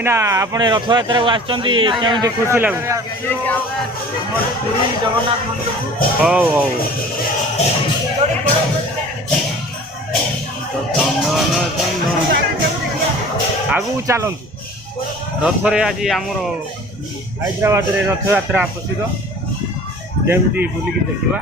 भाईना आपने रथयात्रा को आसमी खुशी लगुच आगू चलतु रथरे आज आमर हैदराबाद रथयात्रा प्रसिद्ध केमती बुलिकी देखा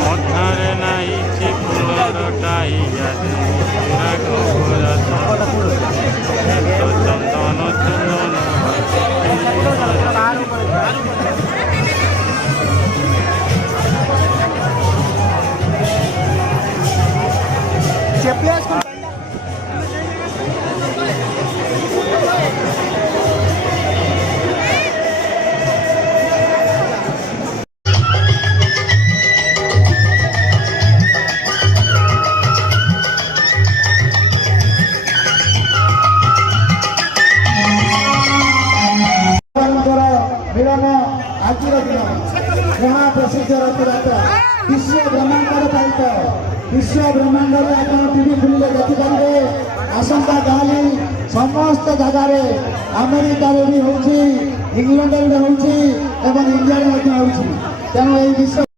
मथारे नाई फुलटाई चंदन चंदन प्रसिद्ध रथयात्रा विश्व ब्रह्मांड पालित विश्व ब्रह्मांड में आप टीवी खुले देखिपारे आसंता काली समस्त जगार अमेरिकार भी हो इंग्लैंड में हो इंडिया में तेणु विश्व